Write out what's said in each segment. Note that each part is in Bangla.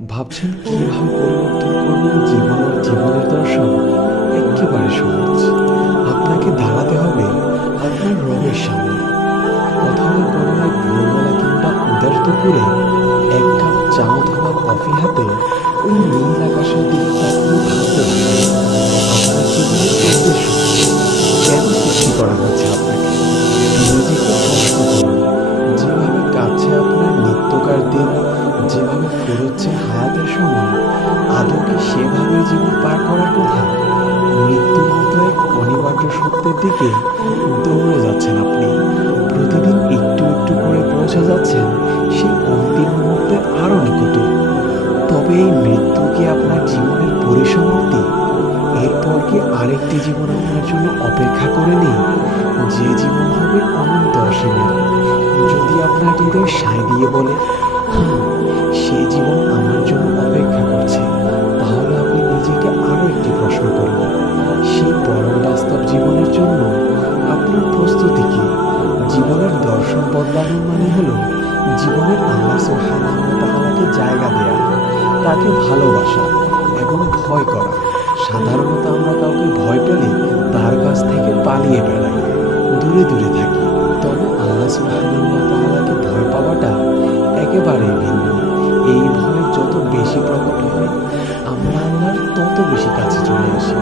ভাবছেন কীভাবে পরিবর্তন করবেন জীবন জীবনের দর্শন একেবারে সহজ। আপনাকে দাঁড়াতে হবে আপনার রবের সামনে। অথবা কোনো ভোরবেলা কিংবা উদাস দুপুরে এক কাপ চা অথবা কফি হাতে ওই নীল আকাশের দিকে তাকিয়ে ভাবতে আপনার জীবনের উদ্দেশ্য। কেন সৃষ্টি করা হয়েছে যেভাবে ফুরোচ্ছে হায়াতের সময় আদৌ কি সেভাবে জীবন পার করার কথা, মৃত্যুর মতো এক অনিবার্য সত্যের দিকে দৌড়ে যাচ্ছেন আপনি। প্রতিদিন একটু একটু করে পৌঁছে যাচ্ছেন সেই অন্তিম মুহূর্তে আরও নিকটে। তবে এই মৃত্যু কি আপনার জীবনের পরিসমাপ্তি? এরপর কি আরেকটি জীবন আপনার জন্য অপেক্ষা করে নেই? যে জীবন হবে অনন্ত অসীমের। যদি আপনার হৃদয় সায় দিয়ে বলে হ্যাঁ সেই জীবন আমার জন্য অপেক্ষা করছে। তাহলে আপনি নিজেকে আরও একটি প্রশ্ন করুন সেই পরম বাস্তব জীবনের জন্য আপনার প্রস্তুতি কি? জীবনের দর্শন বদলানোর মানে হলো জীবনের আল্লাহ তাআলাকে জায়গা দেয়া, তাকে ভালোবাসা এবং ভয় করা। সাধারণত আমরা কাউকে ভয় পেলে তার কাছ থেকে পালিয়ে বেড়াই, দূরে দূরে থাকি। তত বেশি কাছে চলে আসে।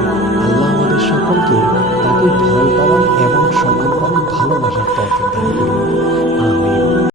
আল্লাহ আমাদের সকলকে তাকে ভয় পাওয়ার এবং সকল পাওয়ার করুন